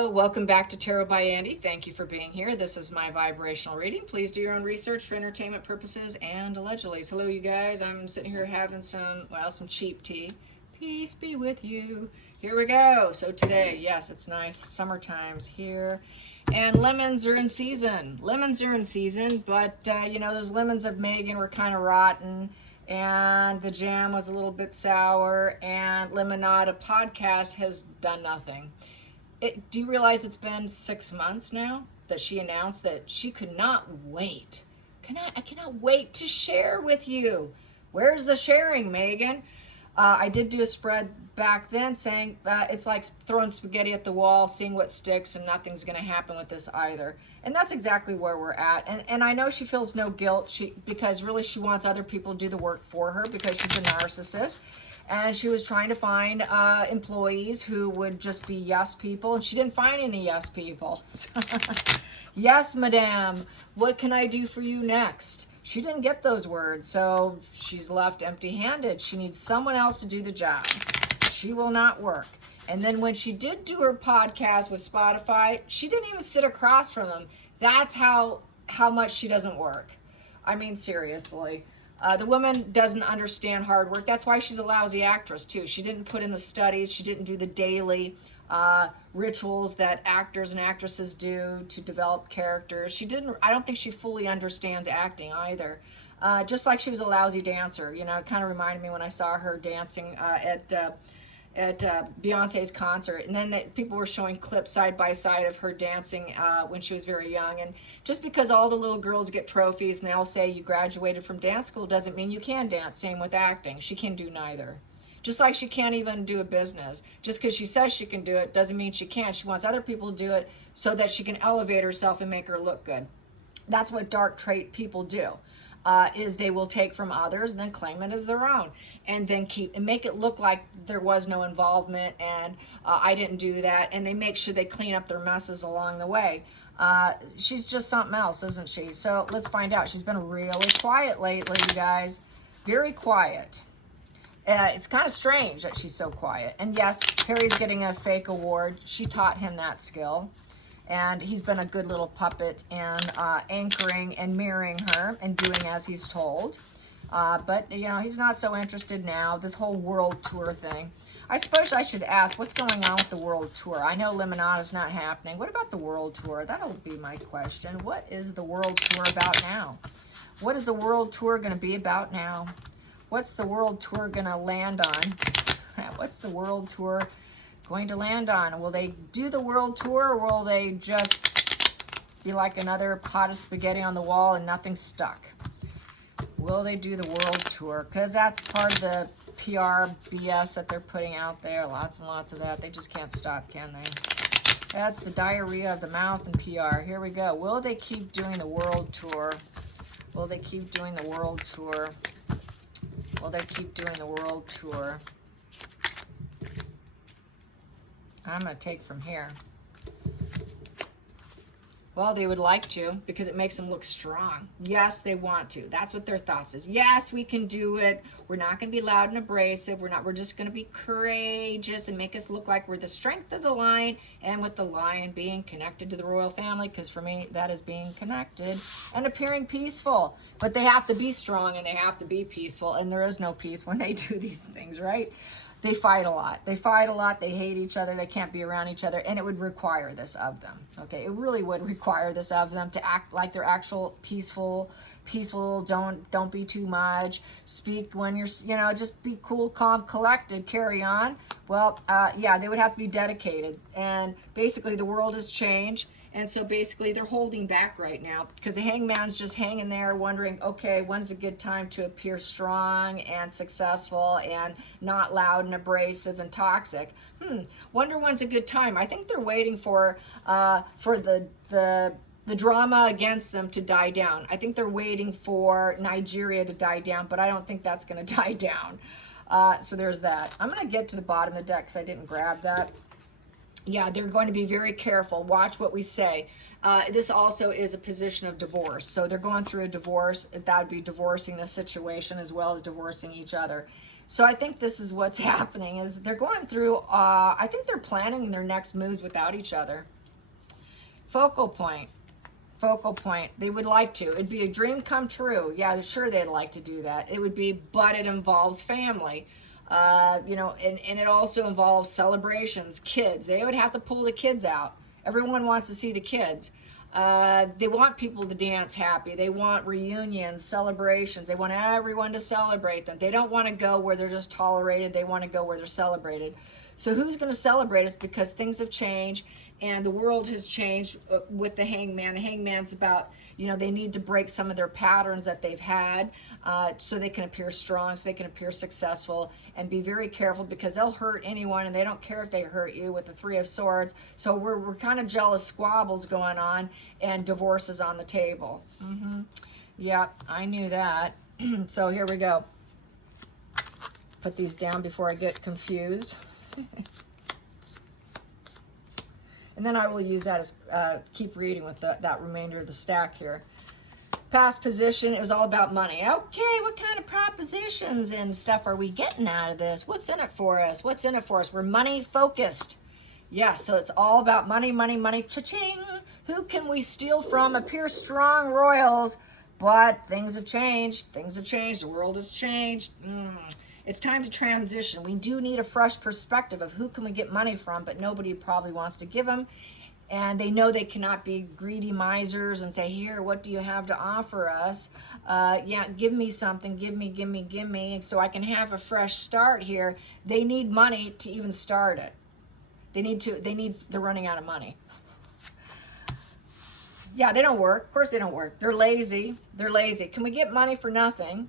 Hello, welcome back to Tarot by Andy. Thank you for being here. This is my vibrational reading. Please do your own research for entertainment purposes and allegedly. Hello, you guys. I'm sitting here having some cheap tea. Peace be with you. Here we go. So today, yes, it's nice. Summertime's here. And lemons are in season. Lemons are in season, but those lemons of Megan were kind of rotten. And the jam was a little bit sour. And Lemonada podcast has done nothing. Do you realize it's been 6 months now that she announced that she could not wait? I cannot wait to share with you. Where's the sharing, Megan? I did do a spread back then saying it's like throwing spaghetti at the wall, seeing what sticks, and nothing's going to happen with this either. And that's exactly where we're at. And I know she feels no guilt because really she wants other people to do the work for her because she's a narcissist. And she was trying to find employees who would just be yes people, and she didn't find any yes people. Yes, madame, what can I do for you next? She didn't get those words, so she's left empty-handed. She needs someone else to do the job. She will not work. And then when she did do her podcast with Spotify, she didn't even sit across from them. That's how much she doesn't work. I mean, seriously. The woman doesn't understand hard work. That's why she's a lousy actress, too. She didn't put in the studies. She didn't do the daily rituals that actors and actresses do to develop characters. I don't think she fully understands acting either. Just like she was a lousy dancer. You know, it kind of reminded me when I saw her dancing at Beyonce's concert, and then people were showing clips side by side of her dancing when she was very young. And just because all the little girls get trophies and they all say you graduated from dance school doesn't mean you can dance. Same with acting. She can do neither. Just like she can't even do a business. Just because she says she can do it doesn't mean she can. She wants other people to do it so that she can elevate herself and make her look good. That's what dark trait people do. Is they will take from others and then claim it as their own, and then make it look like there was no involvement and I didn't do that, and they make sure they clean up their messes along the way. She's just something else, isn't she? So let's find out. She's been really quiet lately, you guys. Very quiet. It's kind of strange that she's so quiet. And yes, Harry's getting a fake award. She taught him that skill. And he's been a good little puppet and anchoring and mirroring her and doing as he's told. But, he's not so interested now. This whole world tour thing. I suppose I should ask, what's going on with the world tour? I know Lemonada's not happening. What about the world tour? That'll be my question. What is the world tour about now? What is the world tour going to be about now? What's the world tour going to land on? What's the world tour going to land on? Will they do the world tour, or will they just be like another pot of spaghetti on the wall and nothing stuck? Will they do the world tour? Because that's part of the PR BS that they're putting out there. Lots and lots of that. They just can't stop, can they? That's the diarrhea of the mouth and PR. Here we go. Will they keep doing the world tour? Will they keep doing the world tour? Will they keep doing the world tour? I'm going to take from here. Well, they would like to, because it makes them look strong. Yes, they want to. That's what their thoughts is. Yes, we can do it. We're not going to be loud and abrasive. We're just going to be courageous and make us look like we're the strength of the lion, and with the lion being connected to the royal family, because for me, that is being connected and appearing peaceful. But they have to be strong and they have to be peaceful, and there is no peace when they do these things, right? They fight a lot. They fight a lot. They hate each other. They can't be around each other. And it would require this of them. Okay, it really would require this of them to act like they're actual peaceful. Don't be too much. Speak when you're, just be cool, calm, collected, carry on. Well, yeah, they would have to be dedicated. And basically the world has changed. And so basically they're holding back right now because the hangman's just hanging there wondering, okay, when's a good time to appear strong and successful and not loud and abrasive and toxic? Wonder when's a good time. I think they're waiting for the drama against them to die down. I think they're waiting for Nigeria to die down, but I don't think that's going to die down. So there's that. I'm going to get to the bottom of the deck because I didn't grab that. Yeah, they're going to be very careful. Watch what we say. This also is a position of divorce. So they're going through a divorce. That would be divorcing the situation as well as divorcing each other. So I think this is what's happening is they're going through, I think they're planning their next moves without each other. Focal point. Focal point. They would like to. It'd be a dream come true. Yeah, sure they'd like to do that. It would be, but it involves family. You know, and it also involves celebrations, kids. They would have to pull the kids out. Everyone wants to see the kids. They want people to dance happy. They want reunions, celebrations. They want everyone to celebrate them. They don't want to go where they're just tolerated. They want to go where they're celebrated. So who's going to celebrate us? Because things have changed and the world has changed with the hangman. The hangman's about, you know, they need to break some of their patterns that they've had so they can appear strong, so they can appear successful, and be very careful because they'll hurt anyone and they don't care if they hurt you with the Three of Swords. So we're kind of jealous squabbles going on and divorces on the table. Yeah, I knew that. So here we go. Put these down before I get confused. And then I will use that as, keep reading with that remainder of the stack here. Past position, it was all about money. Okay, what kind of propositions and stuff are we getting out of this? What's in it for us? What's in it for us? We're money focused. Yeah, so it's all about money, money, money. Cha-ching! Who can we steal from? Appear strong, royals. But things have changed. Things have changed. The world has changed. It's time to transition. We do need a fresh perspective of who can we get money from, but nobody probably wants to give them. And they know they cannot be greedy misers and say, here, what do you have to offer us? Yeah, give me something, give me, so I can have a fresh start here. They need money to even start it. They're running out of money. Yeah, they don't work. Of course they don't work. They're lazy. They're lazy. Can we get money for nothing?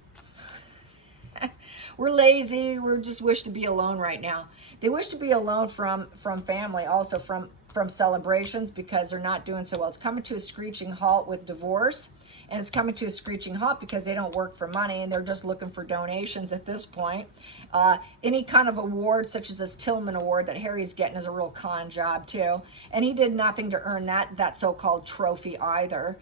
We're lazy. We just wish to be alone right now. They wish to be alone from family, also from celebrations, because they're not doing so well. It's coming to a screeching halt with divorce, and it's coming to a screeching halt because they don't work for money and they're just looking for donations at this point. Any kind of award, such as this Tillman Award that Harry's getting, is a real con job too, and he did nothing to earn that so-called trophy either.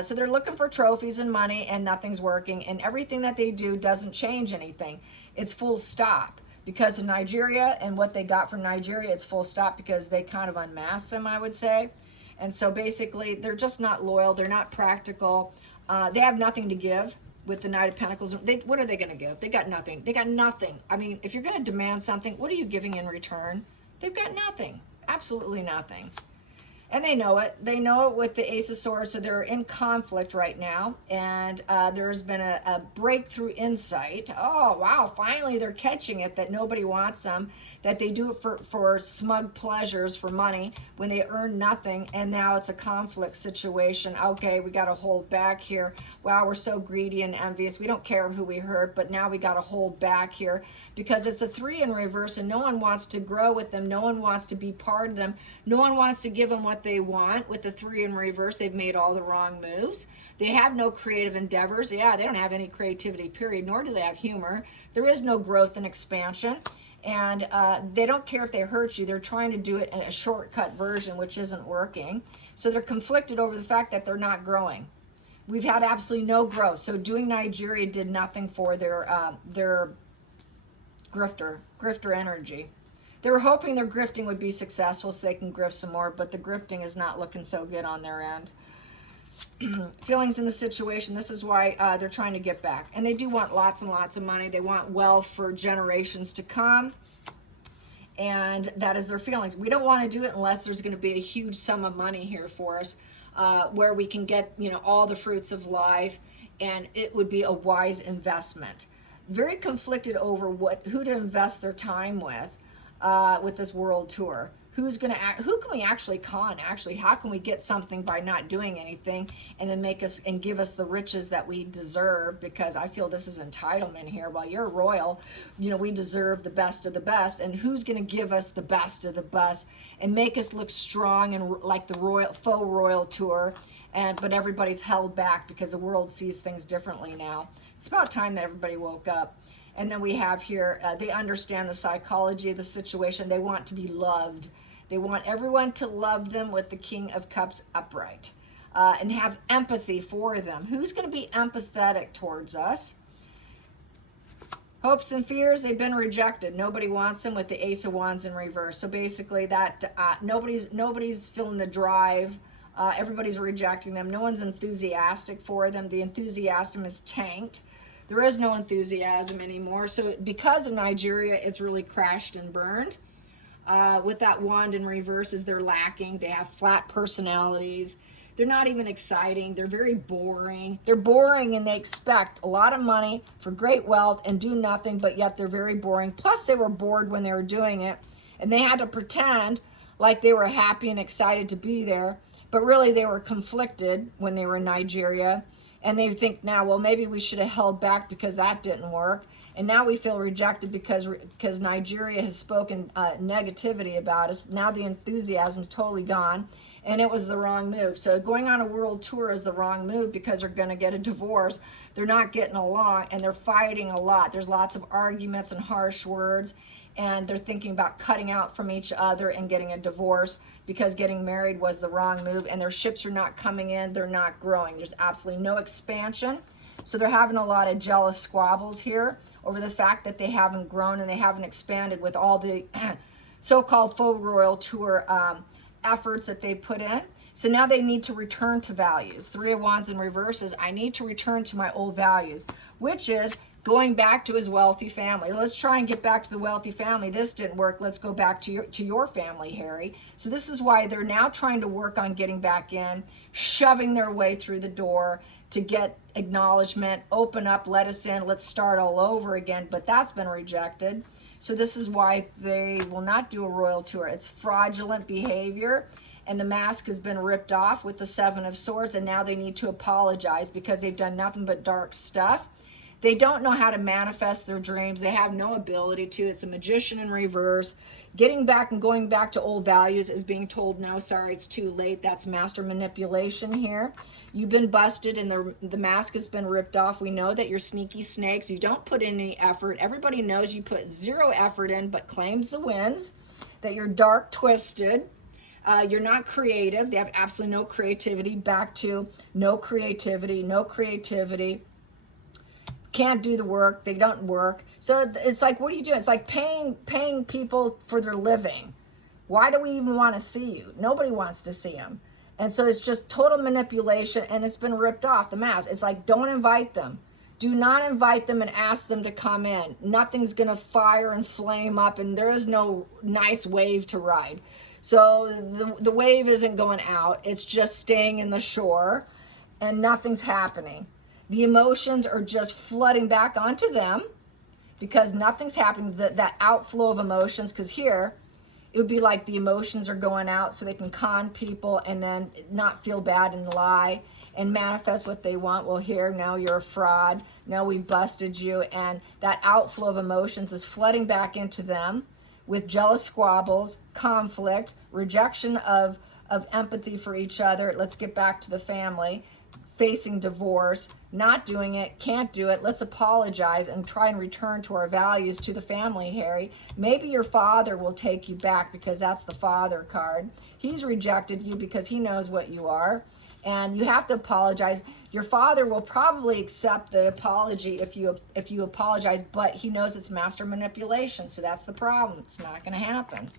So they're looking for trophies and money, and nothing's working, and everything that they do doesn't change anything. It's full stop. Because of Nigeria and what they got from Nigeria, it's full stop, because they kind of unmasked them, I would say. And so basically, they're just not loyal. They're not practical. They have nothing to give with the Knight of Pentacles. What are they going to give? They got nothing. They got nothing. I mean, if you're going to demand something, what are you giving in return? They've got nothing. Absolutely nothing. And they know it. They know it with the Ace of Swords, so they're in conflict right now. And there's been a breakthrough insight. Oh, wow, finally they're catching it, that nobody wants them, that they do it for smug pleasures, for money, when they earn nothing, and now it's a conflict situation. Okay, we got to hold back here. Wow, we're so greedy and envious. We don't care who we hurt, but now we got to hold back here, because it's a 3 in reverse, and no one wants to grow with them. No one wants to be part of them. No one wants to give them what they want. With the 3 in reverse, they've made all the wrong moves. They have no creative endeavors. Yeah, they don't have any creativity, period, nor do they have humor. There is no growth and expansion, and they don't care if they hurt you. They're trying to do it in a shortcut version, which isn't working. So they're conflicted over the fact that they're not growing. We've had absolutely no growth. So doing Nigeria did nothing for their grifter energy. They were hoping their grifting would be successful so they can grift some more, but the grifting is not looking so good on their end. Feelings in the situation, this is why they're trying to get back. And they do want lots and lots of money. They want wealth for generations to come. And that is their feelings. We don't want to do it unless there's going to be a huge sum of money here for us, where we can get, you know, all the fruits of life, and it would be a wise investment. Very conflicted over who to invest their time with this world tour. Who can we actually con? Actually, how can we get something by not doing anything, and then make us and give us the riches that we deserve? Because I feel this is entitlement here. While you're royal, you know, we deserve the best of the best. And who's going to give us the best of the best and make us look strong and like the faux royal tour? But everybody's held back because the world sees things differently now. It's about time that everybody woke up. And then we have here, they understand the psychology of the situation. They want to be loved. They want everyone to love them with the King of Cups upright, and have empathy for them. Who's going to be empathetic towards us? Hopes and fears, they've been rejected. Nobody wants them with the Ace of Wands in reverse. So basically that nobody's feeling the drive. Everybody's rejecting them. No one's enthusiastic for them. The enthusiasm is tanked. There is no enthusiasm anymore. So because of Nigeria, it's really crashed and burned. With that wand in reverse, is they're lacking. They have flat personalities. They're not even exciting. They're very boring. They're boring and they expect a lot of money for great wealth and do nothing, but yet they're very boring. Plus, they were bored when they were doing it, and they had to pretend like they were happy and excited to be there, but really they were conflicted when they were in Nigeria. And they think now, well, maybe we should have held back because that didn't work. And now we feel rejected because Nigeria has spoken negativity about us. Now the enthusiasm is totally gone. And it was the wrong move. So going on a world tour is the wrong move because they're going to get a divorce. They're not getting along and they're fighting a lot. There's lots of arguments and harsh words. And they're thinking about cutting out from each other and getting a divorce because getting married was the wrong move. And their ships are not coming in. They're not growing. There's absolutely no expansion. So they're having a lot of jealous squabbles here over the fact that they haven't grown and they haven't expanded with all the so-called faux royal tour efforts that they put in. So now they need to return to values. Three of Wands in reverse is, I need to return to my old values, which is going back to his wealthy family. Let's try and get back to the wealthy family. This didn't work. Let's go back to your family, Harry. So this is why they're now trying to work on getting back in, shoving their way through the door to get acknowledgement, open up, let us in, let's start all over again. But that's been rejected. So this is why they will not do a royal tour. It's fraudulent behavior, and the mask has been ripped off with the Seven of Swords, and now they need to apologize because they've done nothing but dark stuff. They don't know how to manifest their dreams. They have no ability to. It's a magician in reverse. Getting back and going back to old values is being told, no, sorry, it's too late. That's master manipulation here. You've been busted and the mask has been ripped off. We know that you're sneaky snakes. You don't put in any effort. Everybody knows you put zero effort in, but claims the wins. That you're dark twisted. You're not creative. They have absolutely no creativity. Back to no creativity, no creativity. Can't do the work. They don't work. So it's like, what are you doing? It's like paying people for their living. Why do we even want to see you? Nobody wants to see them. And so it's just total manipulation, and it's been ripped off, the mask. It's like, don't invite them. Do not invite them and ask them to come in. Nothing's going to fire and flame up, and there is no nice wave to ride. So the wave isn't going out. It's just staying in the shore, and nothing's happening. The emotions are just flooding back onto them because nothing's happening. That outflow of emotions, because here, it would be like the emotions are going out so they can con people and then not feel bad and lie and manifest what they want. Well, here, now you're a fraud. Now we busted you. And that outflow of emotions is flooding back into them with jealous squabbles, conflict, rejection of empathy for each other. Let's get back to the family. Facing divorce, not doing it, can't do it. Let's apologize and try and return to our values, to the family, Harry. Maybe your father will take you back because that's the father card. He's rejected you because he knows what you are, and you have to apologize. Your father will probably accept the apology if you apologize, but he knows it's master manipulation, so that's the problem. It's not going to happen.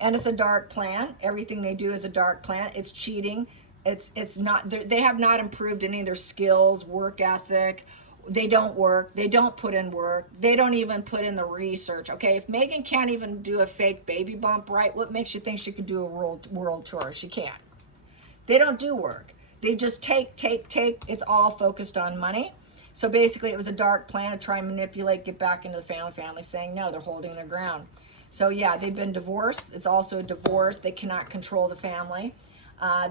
And it's a dark plan. Everything they do is a dark plan. It's cheating. It's not, they have not improved any of their skills, work ethic. They don't work. They don't put in work. They don't even put in the research. Okay, if Meghan can't even do a fake baby bump right, what makes you think she could do a world tour? She can't. They don't do work. They just take. It's all focused on money. So basically it was a dark plan to try and manipulate, get back into the family saying no, they're holding their ground. So yeah, they've been divorced. It's also a divorce. They cannot control the family.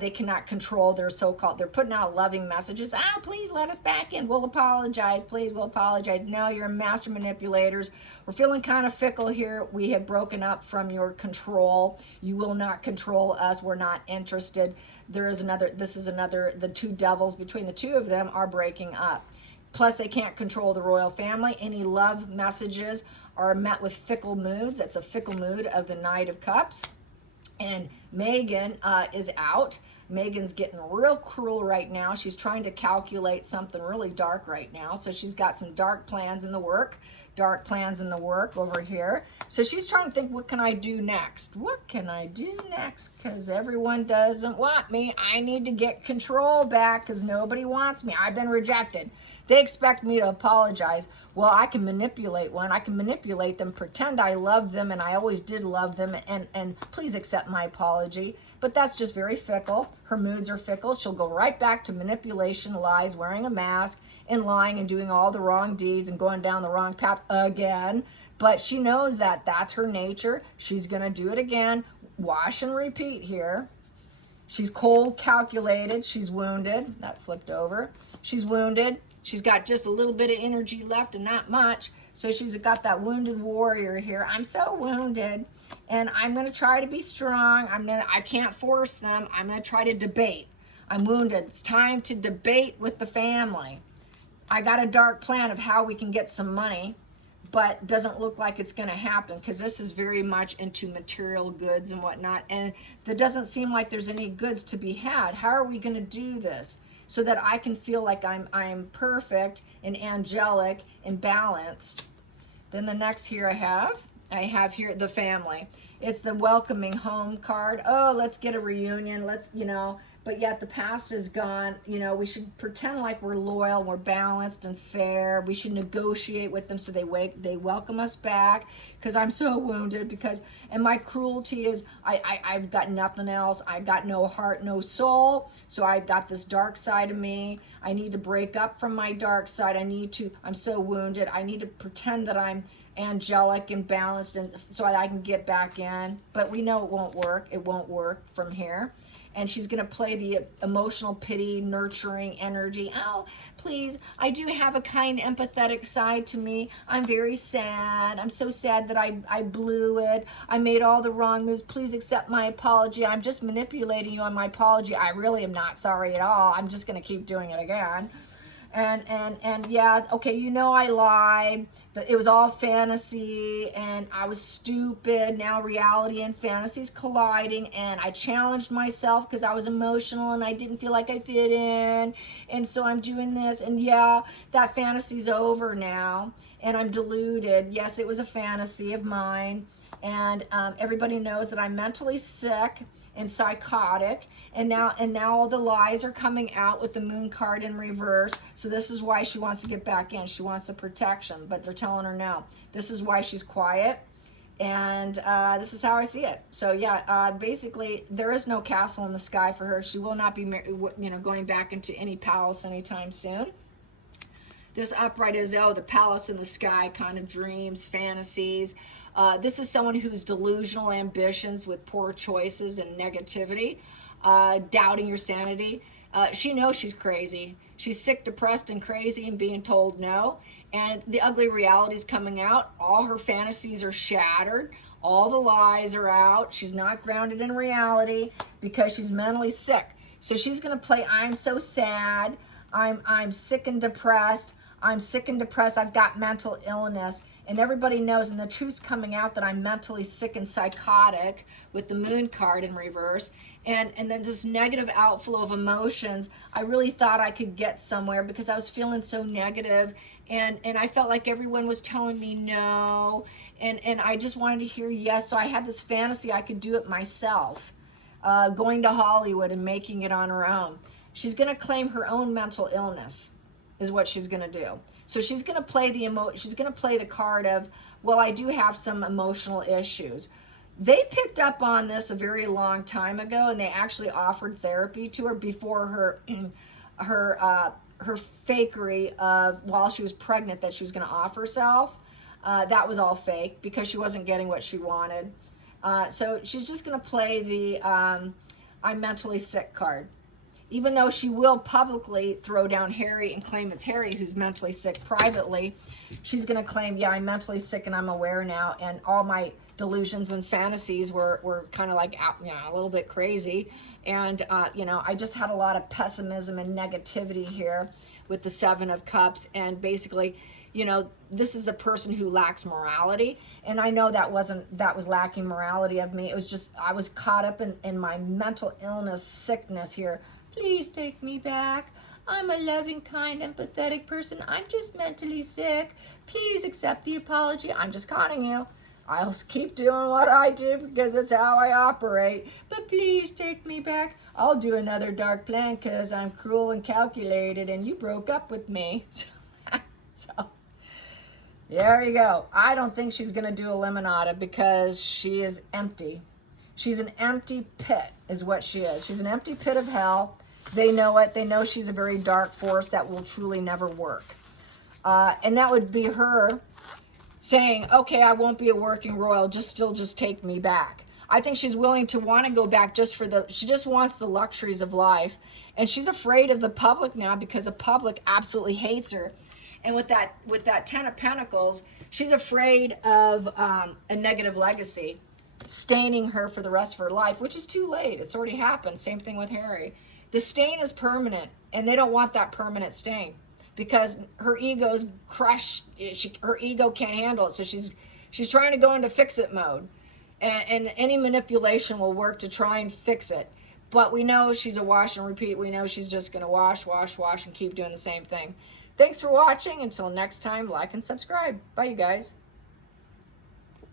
They cannot control their so-called, they're putting out loving messages. Please let us back in. We'll apologize. Please, we'll apologize. No, you're master manipulators. We're feeling kind of fickle here. We have broken up from your control. You will not control us. We're not interested. The two devils between the two of them are breaking up. Plus, they can't control the royal family. Any love messages are met with fickle moods. That's a fickle mood of the Knight of Cups. And Meghan is out. Meghan's getting real cruel right now. She's trying to calculate something really dark right now. So she's got some dark plans in the work dark plans in the work over here. So she's trying to think, what can I do next? What can I do next? Because everyone doesn't want me. I need to get control back because nobody wants me. I've been rejected. They expect me to apologize. Well, I can manipulate one. I can manipulate them, pretend I love them, and I always did love them, and please accept my apology. But that's just very fickle. Her moods are fickle. She'll go right back to manipulation, lies, wearing a mask, and lying and doing all the wrong deeds and going down the wrong path again. But she knows that that's her nature. She's going to do it again. Wash and repeat here. She's cold, calculated. She's wounded. That flipped over. She's wounded. She's got just a little bit of energy left and not much. So she's got that wounded warrior here. I'm so wounded, and I'm going to try to be strong. I can't force them. I'm going to try to debate. I'm wounded. It's time to debate with the family. I got a dark plan of how we can get some money, but doesn't look like it's going to happen because this is very much into material goods and whatnot, and there doesn't seem like there's any goods to be had. How are we going to do this so that I can feel like I'm perfect and angelic and balanced? Then the next here I have here the family. It's the welcoming home card. Oh, let's get a reunion. Let's, but yet the past is gone. We should pretend like we're loyal, we're balanced and fair. We should negotiate with them so they welcome us back, because I'm so wounded, and my cruelty is I've got nothing else. I've got no heart, no soul. So I've got this dark side of me. I need to break up from my dark side. I'm so wounded. I need to pretend that I'm angelic and balanced, and so I can get back in. But we know it won't work. It won't work from here. And she's going to play the emotional pity, nurturing energy. Oh, please, I do have a kind, empathetic side to me. I'm very sad. I'm so sad that I blew it. I made all the wrong moves. Please accept my apology. I'm just manipulating you on my apology. I really am not sorry at all. I'm just going to keep doing it again. And yeah, okay, I lied. It was all fantasy, and I was stupid. Now reality and fantasy's colliding, and I challenged myself because I was emotional and I didn't feel like I fit in, and so I'm doing this, and yeah, that fantasy's over now, and I'm deluded. Yes, it was a fantasy of mine, and everybody knows that I'm mentally sick and psychotic, and now all the lies are coming out with the moon card in reverse. So this is why she wants to get back in. She wants the protection, but they're telling her no. This is why she's quiet, and this is how I see it. So yeah, basically there is no castle in the sky for her. She will not be going back into any palace anytime soon. This upright is, the palace in the sky, kind of dreams, fantasies. This is someone who's delusional ambitions with poor choices and negativity, doubting your sanity. She knows she's crazy. She's sick, depressed, and crazy and being told no. And the ugly reality is coming out. All her fantasies are shattered. All the lies are out. She's not grounded in reality because she's mentally sick. So she's going to play, I'm so sad. I'm sick and depressed. I'm sick and depressed. I've got mental illness. And everybody knows, and the truth's coming out, that I'm mentally sick and psychotic with the moon card in reverse. And then this negative outflow of emotions, I really thought I could get somewhere because I was feeling so negative, and I felt like everyone was telling me no, and I just wanted to hear yes. So I had this fantasy I could do it myself, going to Hollywood and making it on her own. She's going to claim her own mental illness is what she's going to do. So she's going to play the card of, well, I do have some emotional issues. They picked up on this a very long time ago, and they actually offered therapy to her before her fakery of, while she was pregnant, that she was going to off herself. That was all fake because she wasn't getting what she wanted. So she's just going to play the I'm mentally sick card. Even though she will publicly throw down Harry and claim it's Harry who's mentally sick privately, she's going to claim, yeah, I'm mentally sick and I'm aware now, and all my delusions and fantasies were kind of like, a little bit crazy. And, I just had a lot of pessimism and negativity here with the Seven of Cups. And basically, this is a person who lacks morality. And I know that was lacking morality of me. It was just, I was caught up in my mental illness, sickness here. Please take me back. I'm a loving, kind, empathetic person. I'm just mentally sick. Please accept the apology. I'm just conning you. I'll keep doing what I do because it's how I operate. But please take me back. I'll do another dark plan because I'm cruel and calculated and you broke up with me. So there you go. I don't think she's going to do a limonada because she is empty. She's an empty pit is what she is. She's an empty pit of hell. They know it. They know she's a very dark force that will truly never work. And that would be her saying, okay, I won't be a working royal, just take me back. I think she's willing to want to go back she just wants the luxuries of life. And she's afraid of the public now because the public absolutely hates her. And with that 10 of Pentacles, she's afraid of a negative legacy staining her for the rest of her life, which is too late. It's already happened. Same thing with Harry. The stain is permanent, and they don't want that permanent stain because her ego's crushed. Her ego can't handle it, so she's trying to go into fix-it mode. And any manipulation will work to try and fix it. But we know she's a wash and repeat. We know she's just going to wash, and keep doing the same thing. Thanks for watching. Until next time, like and subscribe. Bye, you guys.